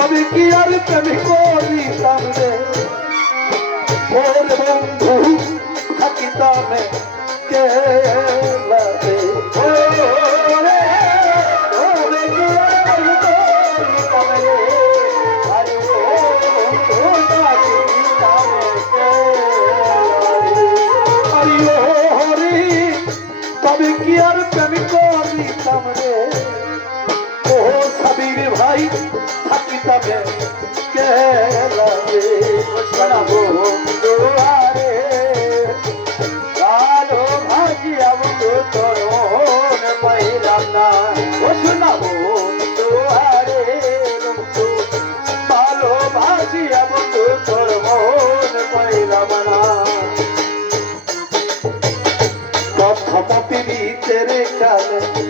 তবে কি আর প্রেমে করিতাম রে ওর বন্ধু থাকিতামে কে কি আর করিতাম রে আরে ও বন্ধু থাকিতামে কে লাগে? আরে ও, হরি তবে কি আর প্রেম করিতাম রে ও সাবির ভাই থাকিতামে কে লাগে শোনাবো কালো ভাজিয়া বন্ধু তোর মন পাইলাম না। ও শোনাবো দুয়ারে বন্ধু ভালো ভাজিয়া বন্ধু তোর মন পাইলাম না। প্রথম পীড়িতের কালে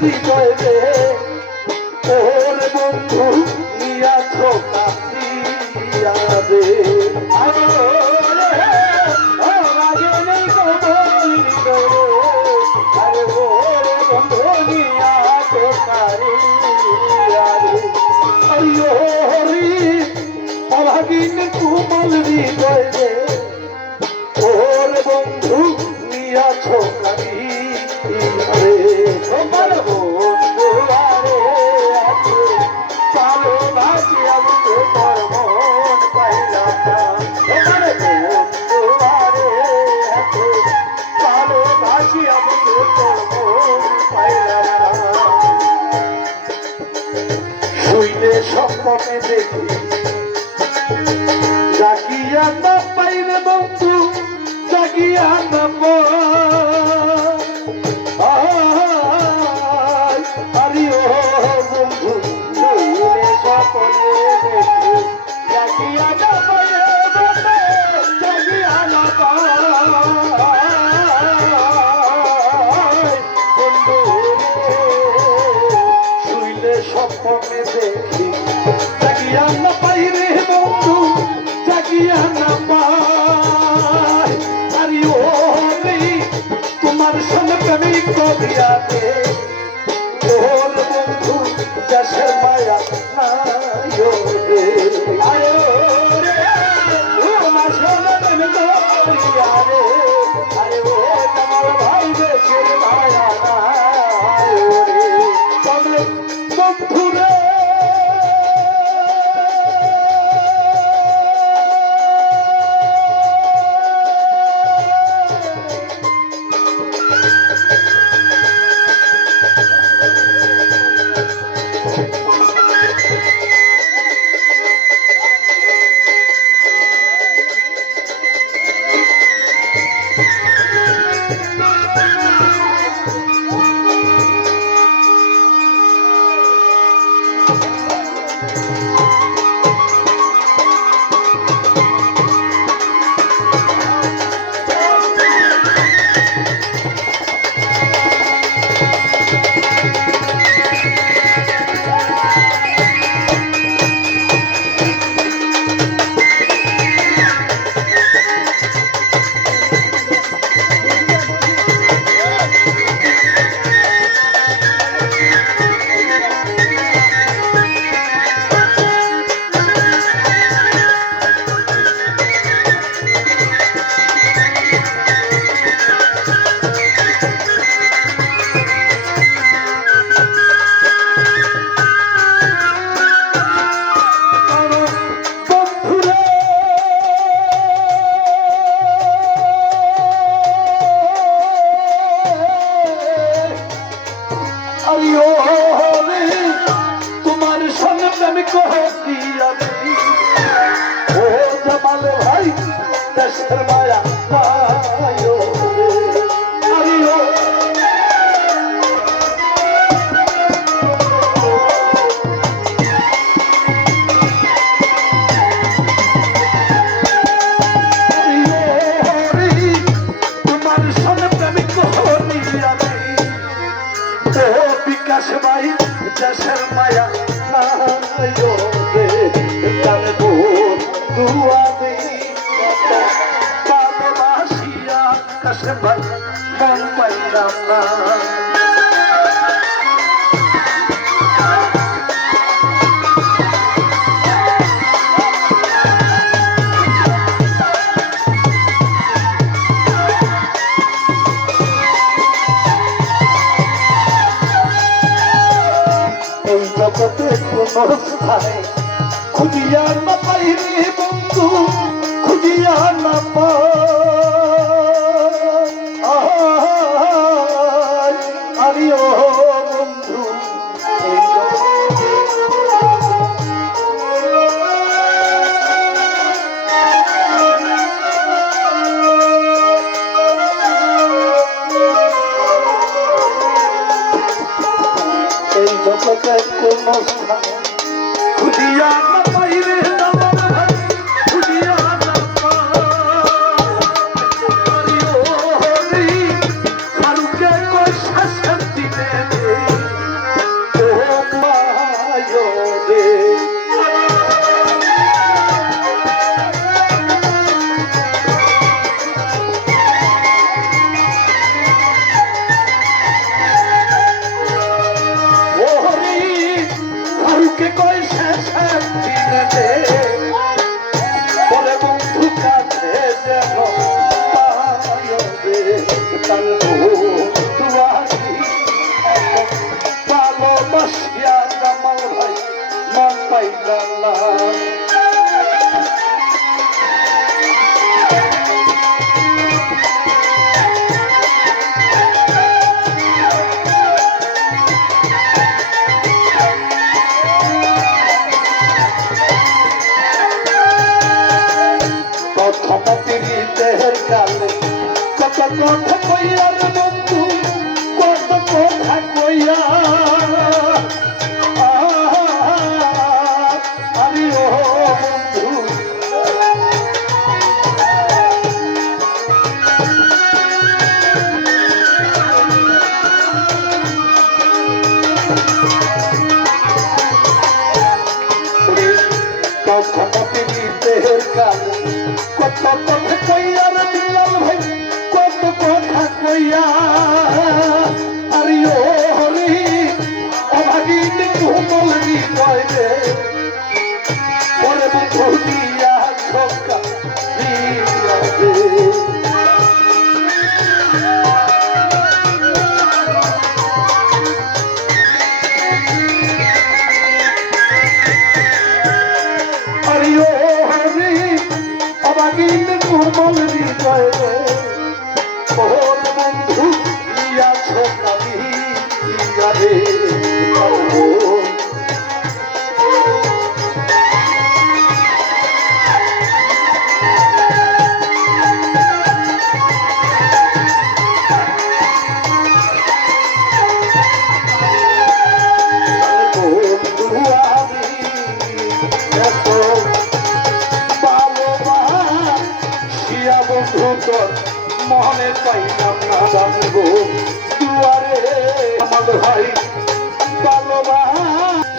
হৃদয় ওর বন্ধু নিয়াছ ও রে, অভাগিনীর কোমল হৃদয় প্রেমিক কবিয়া দে ওর বন্ধু দেশের মায়া নাই রে। ও রে সঙ্গে প্রেমিক কবিয়া দে আরে ও তোমার ভাই দেশের মায়া নাই রে। তবে বন্ধু রে शर्माया জগতে কোন ভাই খুঁজিয়া না পাইলি বন্ধু খুঁজিয়া না পাই। la la. নজর মনে পাইলাম না জানব। দুয়ারে আমার ভাই কালো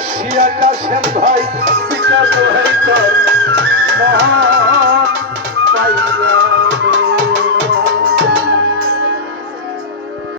শিয়া কাশেম ভাই বিকাল হইতার মহা পাইলাম